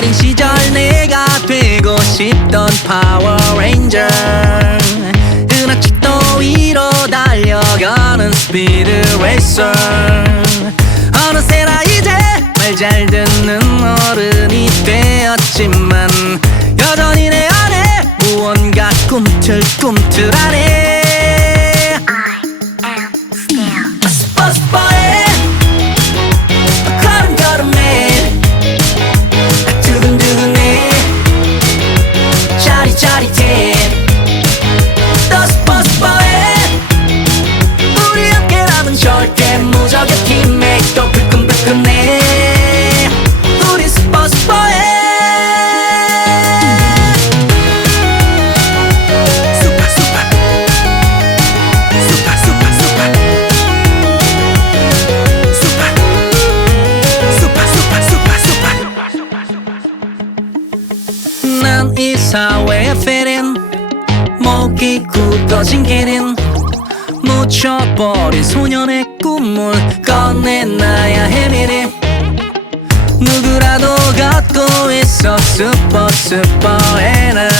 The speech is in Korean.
어린 시절 내가 되고 싶던 파워레인저 은하철도 위로 달려가는 스피드 레이서 어느새나 이제 말 잘 듣는 어른이 되었지만 家里甜。 사회의 필인 목이 굳어진 기린 묻혀버린 소년의 꿈을 꺼내놔야 해 미리. 누구라도 갖고 있어 슈퍼 슈퍼 에너지